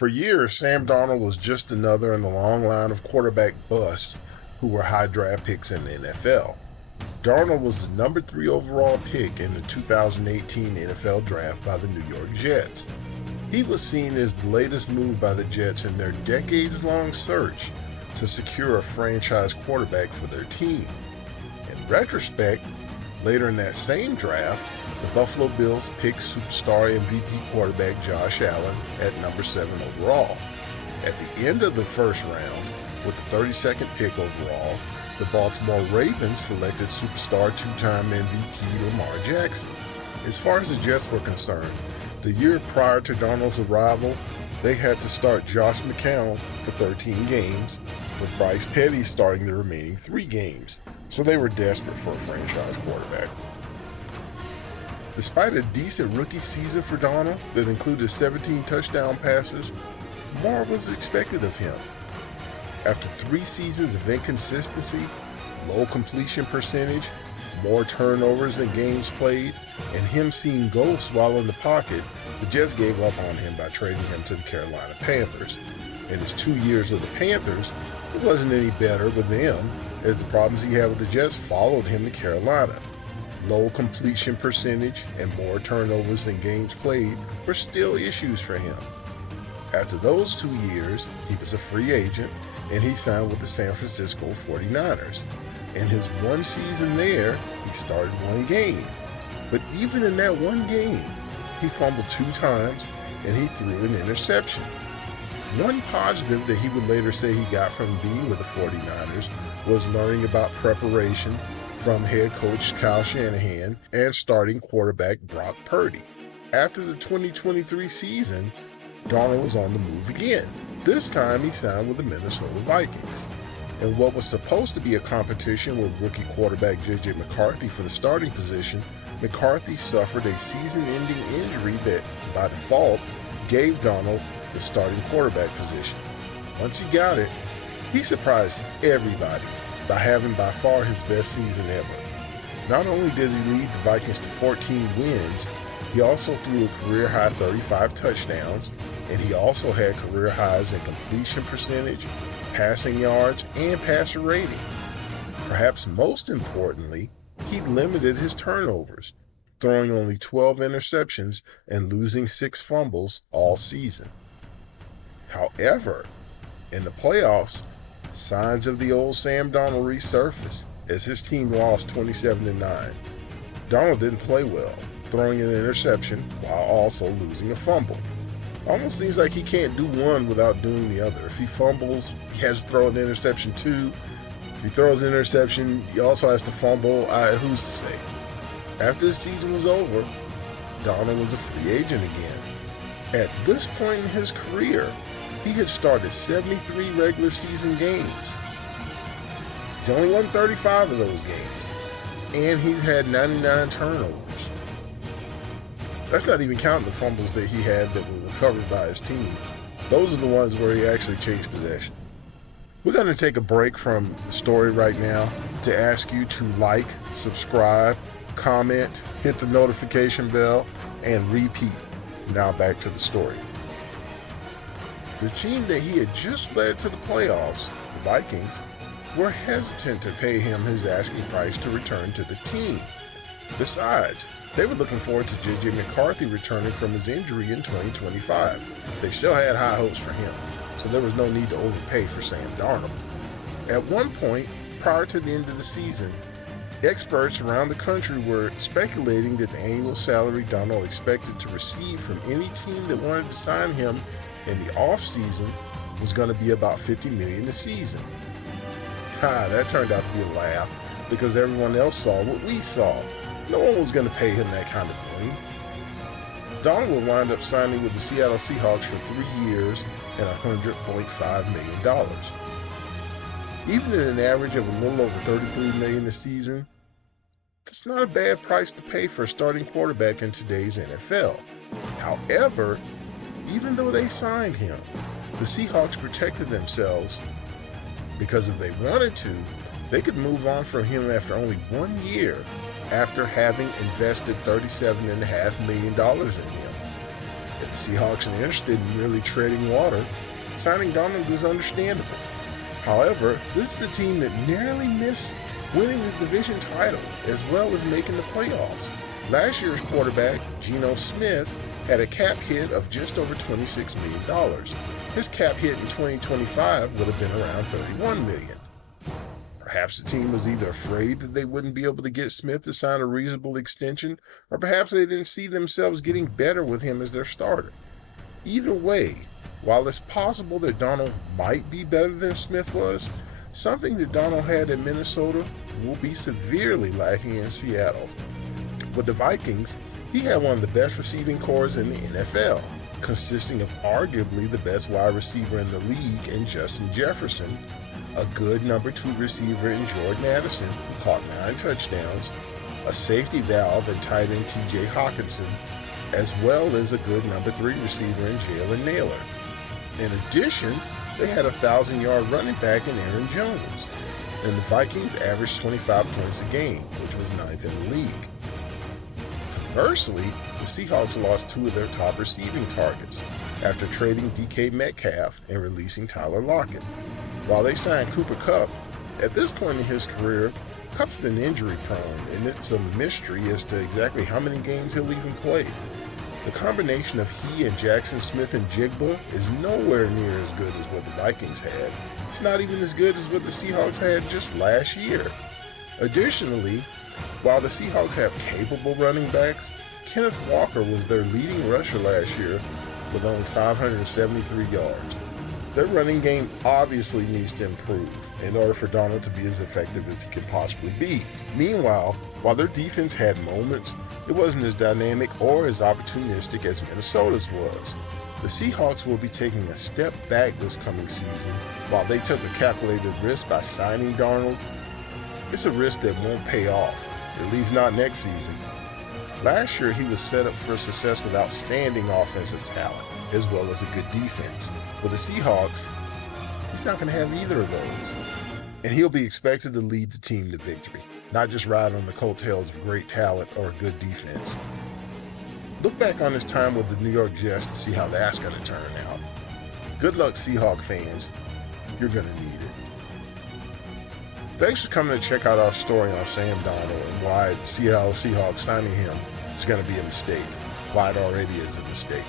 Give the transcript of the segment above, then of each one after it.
For years, Sam Darnold was just another in the long line of quarterback busts who were high draft picks in the NFL. Darnold was the number 3 overall pick in the 2018 NFL Draft by the New York Jets. He was seen as the latest move by the Jets in their decades-long search to secure a franchise quarterback for their team. In retrospect, later in that same draft, the Buffalo Bills picked superstar MVP quarterback Josh Allen at number 7 overall. At the end of the first round, with the 32nd pick overall, the Baltimore Ravens selected superstar 2-time MVP Lamar Jackson. As far as the Jets were concerned, the year prior to Darnold's arrival, they had to start Josh McCown for 13 games, with Bryce Petty starting the remaining 3 games, so they were desperate for a franchise quarterback. Despite a decent rookie season for Darnold that included 17 touchdown passes, more was expected of him. After 3 seasons of inconsistency, low completion percentage, more turnovers than games played, and him seeing ghosts while in the pocket, the Jets gave up on him by trading him to the Carolina Panthers. In his 2 years with the Panthers, it wasn't any better with them, as the problems he had with the Jets followed him to Carolina. Low completion percentage and more turnovers than games played were still issues for him. After those 2 years, he was a free agent and he signed with the San Francisco 49ers. In his 1 season there, he started 1 game. But even in that 1 game, he fumbled 2 times and he threw an interception. One positive that he would later say he got from being with the 49ers was learning about preparation from head coach Kyle Shanahan and starting quarterback Brock Purdy. After the 2023 season, Darnold was on the move again. This time he signed with the Minnesota Vikings. In what was supposed to be a competition with rookie quarterback J.J. McCarthy for the starting position, McCarthy suffered a season-ending injury that, by default, gave Darnold the starting quarterback position. Once he got it, he surprised everybody by having by far his best season ever. Not only did he lead the Vikings to 14 wins, he also threw a career-high 35 touchdowns, and he also had career highs in completion percentage, passing yards, and passer rating. Perhaps most importantly, he limited his turnovers, throwing only 12 interceptions and losing 6 fumbles all season. However, in the playoffs, signs of the old Sam Darnold resurfaced as his team lost 27-9. Darnold didn't play well, throwing an interception while also losing a fumble. Almost seems like he can't do one without doing the other. If he fumbles, he has to throw an interception too. If he throws an interception, he also has to fumble. Who's to say? After the season was over, Darnold was a free agent again. At this point in his career, he had started 73 regular season games. He's only won 35 of those games, and he's had 99 turnovers. That's not even counting the fumbles that he had that were recovered by his team. Those are the ones where he actually changed possession. We're going to take a break from the story right now to ask you to like, subscribe, comment, hit the notification bell, and repeat. Now back to the story. The team that he had just led to the playoffs, the Vikings, were hesitant to pay him his asking price to return to the team. Besides, they were looking forward to J.J. McCarthy returning from his injury in 2025. They still had high hopes for him, so there was no need to overpay for Sam Darnold. At one point, prior to the end of the season, experts around the country were speculating that the annual salary Darnold expected to receive from any team that wanted to sign him in the offseason was going to be about $50 million a season. That turned out to be a laugh because everyone else saw what we saw. No one was going to pay him that kind of money. Darnold would wind up signing with the Seattle Seahawks for 3 years and $100.5 million. Even at an average of a little over $33 million a season, that's not a bad price to pay for a starting quarterback in today's NFL. However, even though they signed him, the Seahawks protected themselves because if they wanted to, they could move on from him after only 1 year after having invested $37.5 million in him. If the Seahawks are interested in merely treading water, signing Darnold is understandable. However, this is a team that narrowly missed winning the division title as well as making the playoffs. Last year's quarterback, Geno Smith, had a cap hit of just over $26 million. His cap hit in 2025 would have been around $31 million. Perhaps the team was either afraid that they wouldn't be able to get Smith to sign a reasonable extension, or perhaps they didn't see themselves getting better with him as their starter. Either way, while it's possible that Darnold might be better than Smith was, something that Darnold had in Minnesota will be severely lacking in Seattle. With the Vikings, he had one of the best receiving corps in the NFL, consisting of arguably the best wide receiver in the league in Justin Jefferson, a good number 2 receiver in Jordan Addison, who caught 9 touchdowns, a safety valve and tight end TJ Hawkinson, as well as a good number 3 receiver in Jalen Nailor. In addition, they had a 1,000-yard running back in Aaron Jones, and the Vikings averaged 25 points a game, which was 9th in the league. Conversely, the Seahawks lost 2 of their top receiving targets after trading DK Metcalf and releasing Tyler Lockett. While they signed Cooper Kupp, at this point in his career, Kupp's been injury prone, and it's a mystery as to exactly how many games he'll even play. The combination of he and Jackson Smith-Njigba is nowhere near as good as what the Vikings had. It's not even as good as what the Seahawks had just last year. Additionally, while the Seahawks have capable running backs, Kenneth Walker was their leading rusher last year with only 573 yards. Their running game obviously needs to improve in order for Darnold to be as effective as he could possibly be. Meanwhile, while their defense had moments, it wasn't as dynamic or as opportunistic as Minnesota's was. The Seahawks will be taking a step back this coming season. While they took a calculated risk by signing Darnold, it's a risk that won't pay off, at least not next season. Last year, he was set up for success with outstanding offensive talent, as well as a good defense. With the Seahawks, he's not going to have either of those. And he'll be expected to lead the team to victory, not just ride on the coattails of great talent or a good defense. Look back on his time with the New York Jets to see how that's going to turn out. Good luck, Seahawk fans. You're going to need it. Thanks for coming to check out our story on Sam Darnold and why Seattle Seahawks signing him is going to be a mistake, why it already is a mistake.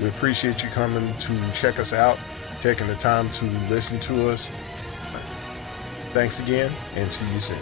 We appreciate you coming to check us out, taking the time to listen to us. Thanks again, and see you soon.